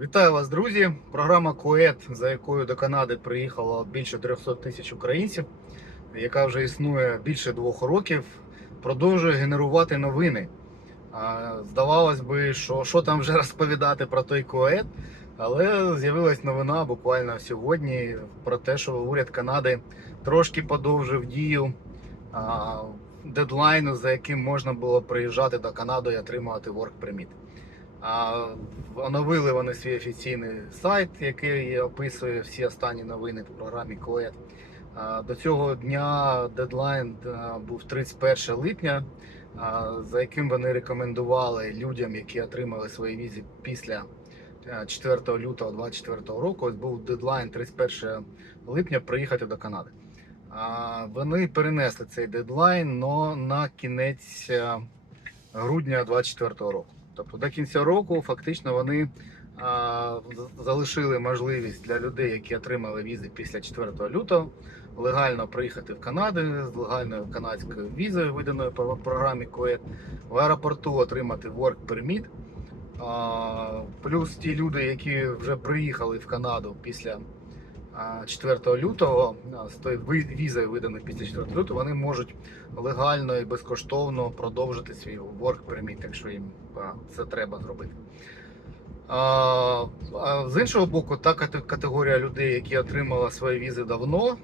Вітаю вас, друзі! Програма Кует, за якою до Канади приїхало більше 300 тисяч українців, яка вже існує більше двох років, продовжує генерувати новини. Здавалось би, що, що там вже розповідати про той Кует, але з'явилась новина буквально сьогодні про те, що уряд Канади трошки подовжив дію дедлайну, за яким можна було приїжджати до Канади і отримувати permit. А, Оновили вони свій офіційний сайт, який описує всі останні новини по програмі КОЕД. До цього дня дедлайн був 31 липня, за яким вони рекомендували людям, які отримали свої візи після 4 лютого 2024 року. Ось був дедлайн 31 липня приїхати до Канади. Вони перенесли цей дедлайн но на кінець грудня 2024 року. Тобто до кінця року фактично вони а, залишили можливість для людей, які отримали візи після 4 лютого, легально приїхати в Канаду з легальною канадською візою, виданою по програмі КОЕД, в аеропорту отримати work permit. А, плюс ті люди, які вже приїхали в Канаду після 4 лютого, з тою візою, виданою після 4 лютого, вони можуть легально і безкоштовно продовжити свій work permit, якщо їм це треба зробити. А, з іншого боку, та категорія людей, які отримали свої візи давно,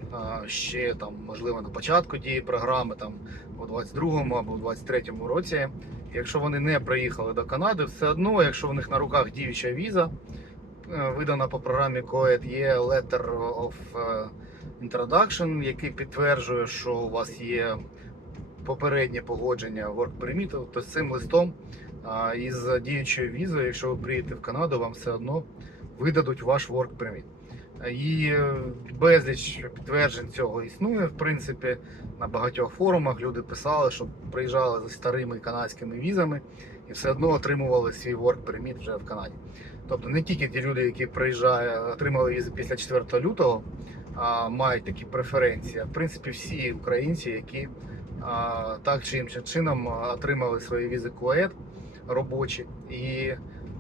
ще там, можливо, на початку дії програми, там у 22-му або у 23-му році, якщо вони не приїхали до Канади, все одно, якщо в них на руках діюча віза, видана по програмі COED, є letter of е, introduction, який підтверджує, що у вас є попереднє погодження work permit, то з цим листом із діючою візою, якщо ви приїдете в Канаду, вам все одно видадуть ваш work permit. І е, безліч підтверджень цього існує. В принципі, на багатьох форумах люди писали, що приїжджали за старими канадськими візами і все одно отримували свій work permit вже в Канаді. Тобто не тільки ті люди, які приїжджають, отримали візи після 4 лютого, а, мають такі преференції. А в принципі, всі українці, які а, так чи іншим чином отримали свої візи КУЕД робочі, і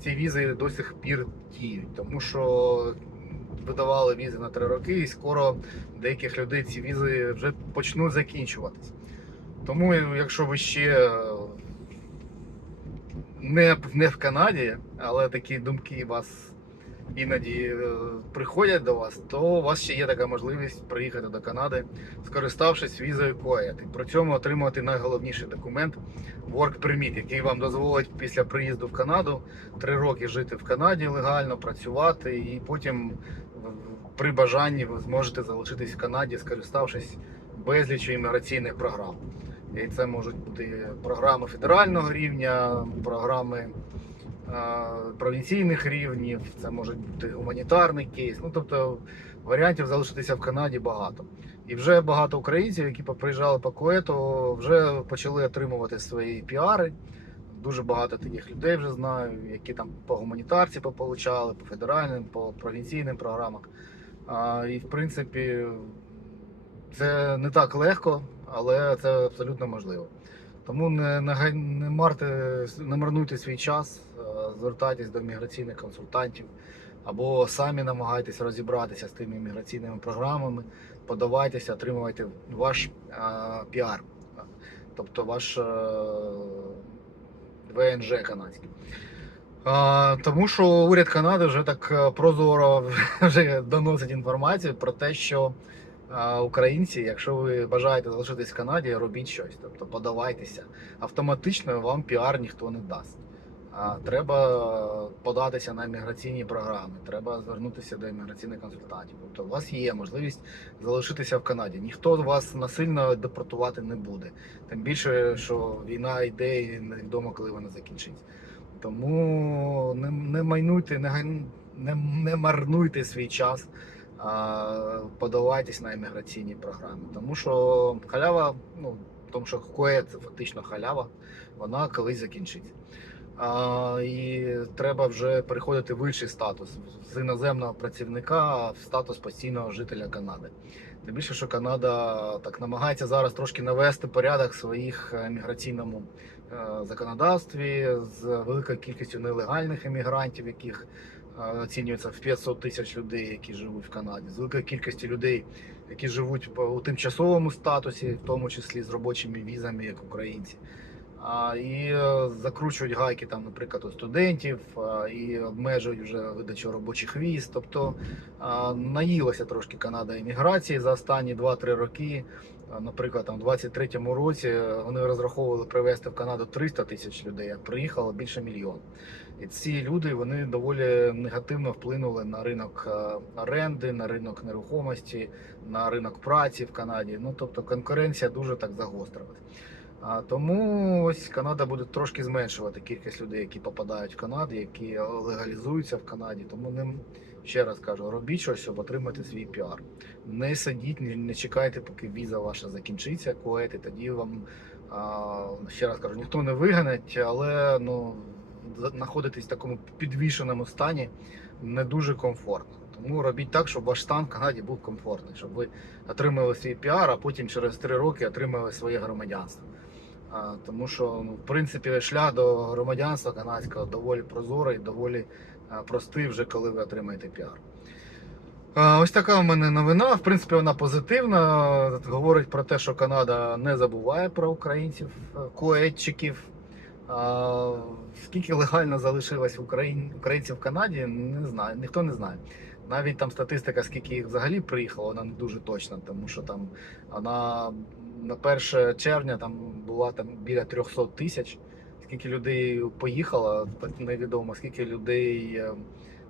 ці візи до сих пір діють, тому що видавали візи на три роки, і скоро деяких людей ці візи вже почнуть закінчуватись. Тому, якщо ви ще не, не в Канаді, але такі думки вас іноді е, приходять до вас, то у вас ще є така можливість приїхати до Канади, скориставшись візою КОЕД. І при цьому отримати найголовніший документ Work Permit, який вам дозволить після приїзду в Канаду три роки жити в Канаді легально, працювати, і потім при бажанні ви зможете залишитись в Канаді, скориставшись безлічю імміграційних програм. І це можуть бути програми федерального рівня, програми е, провінційних рівнів, це може бути гуманітарний кейс. Ну тобто варіантів залишитися в Канаді багато. І вже багато українців, які приїжджали по Куету, вже почали отримувати свої піари. Дуже багато таких людей вже знаю, які там по гуманітарці пополучали, по федеральним, по провінційним програмах. А, і в принципі, це не так легко, але це абсолютно можливо. Тому не, не, не, марте, не марнуйте свій час, е, звертайтесь до міграційних консультантів або самі намагайтесь розібратися з тими міграційними програмами, подавайтеся, отримуйте ваш е, піар, тобто ваш е, ВНЖ канадський. А, тому що уряд Канади вже так прозоро вже доносить інформацію про те, що українці, якщо ви бажаєте залишитись в Канаді, робіть щось, тобто подавайтеся. Автоматично вам піар ніхто не дасть. Треба податися на імміграційні програми, треба звернутися до імміграційних консультантів. Тобто у вас є можливість залишитися в Канаді. Ніхто вас насильно депортувати не буде. Тим більше, що війна йде і невідомо, коли вона закінчиться. Тому не, не майнуйте, не, не, не марнуйте свій час, подавайтесь на імміграційні програми. Тому що халява, ну, тому що КОЕ це фактично халява, вона колись закінчиться. І треба вже переходити в інший статус з іноземного працівника в статус постійного жителя Канади. Тим більше, що Канада так намагається зараз трошки навести порядок в своїх міграційному е, законодавстві з великою кількістю нелегальних емігрантів, яких оцінюється в 500 тисяч людей, які живуть в Канаді, з великої кількості людей, які живуть у тимчасовому статусі, в тому числі з робочими візами, як українці. А, і е, закручують гайки там, наприклад, у студентів а, і обмежують вже видачу робочих віз. Тобто а, наїлася трошки Канада імміграції за останні 2-3 роки. Наприклад, там, в 23-му році е, вони розраховували привезти в Канаду 300 тисяч людей, а приїхало більше мільйона. І ці люди вони доволі негативно вплинули на ринок е, оренди, на ринок нерухомості, на ринок праці в Канаді. Ну тобто конкуренція дуже так загострилась. А тому ось Канада буде трошки зменшувати кількість людей, які попадають в Канаду, які легалізуються в Канаді. Тому ним ще раз кажу, робіть щось, щоб отримати свій піар. Не сидіть, не, чекайте, поки віза ваша закінчиться, коет, і тоді вам а, ще раз кажу, ніхто не виганить, але ну знаходитись в такому підвішеному стані не дуже комфортно. Тому робіть так, щоб ваш стан в Канаді був комфортний, щоб ви отримали свій піар, а потім через три роки отримали своє громадянство. Тому що, ну, в принципі, шлях до громадянства канадського доволі прозорий, доволі простий, вже коли ви отримаєте піар. Ось така в мене новина. В принципі, вона позитивна. Говорить про те, що Канада не забуває про українців, е, коетчиків. Скільки легально залишилось українців в Канаді, не знаю, ніхто не знає. Навіть там статистика, скільки їх взагалі приїхало, вона не дуже точна, тому що там вона на 1 червня там була там біля 300 тисяч. Скільки людей поїхало, так невідомо, скільки людей е,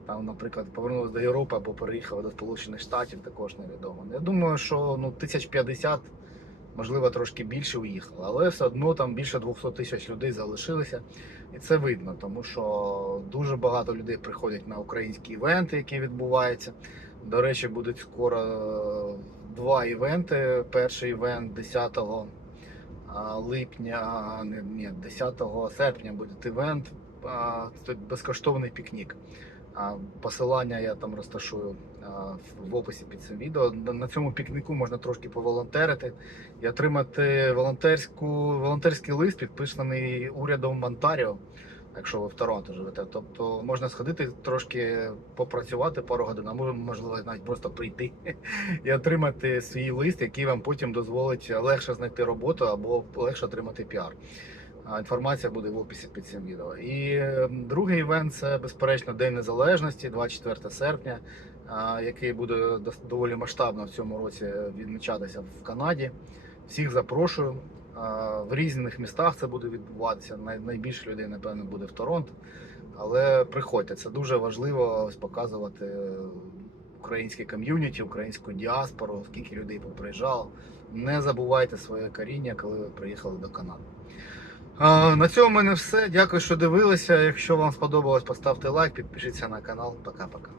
там, наприклад, повернулося до Європи або переїхали до Сполучених Штатів, також невідомо. Я думаю, що ну, 1050, можливо, трошки більше уїхало, але все одно там більше 200 тисяч людей залишилися. І це видно, тому що дуже багато людей приходять на українські івенти, які відбуваються. До речі, будуть скоро е, два івенти. Перший івент 10 липня, не, ні, 10 серпня буде івент. безкоштовний пікнік. Посилання я там розташую в- описі під цим відео. На цьому пікніку можна трошки поволонтерити і отримати волонтерську, волонтерський лист, підписаний урядом Онтаріо, якщо ви в Торонто живете. Тобто можна сходити трошки попрацювати пару годин, а можливо, навіть просто прийти і отримати свій лист, який вам потім дозволить легше знайти роботу або легше отримати піар. Інформація буде в описі під цим відео. І е, другий івент це безперечно День Незалежності, 24 серпня, який буде доволі масштабно в цьому році відмічатися в Канаді. Всіх запрошую. В різних містах це буде відбуватися. Найбільше людей, напевно, буде в Торонто. Але приходьте, це дуже важливо ось показувати українське ком'юніті, українську діаспору, скільки людей поприїжджало. Не забувайте своє коріння, коли ви приїхали до Канади. На цьому в мене все. Дякую, що дивилися. Якщо вам сподобалось, поставте лайк, підпишіться на канал. Пока-пока.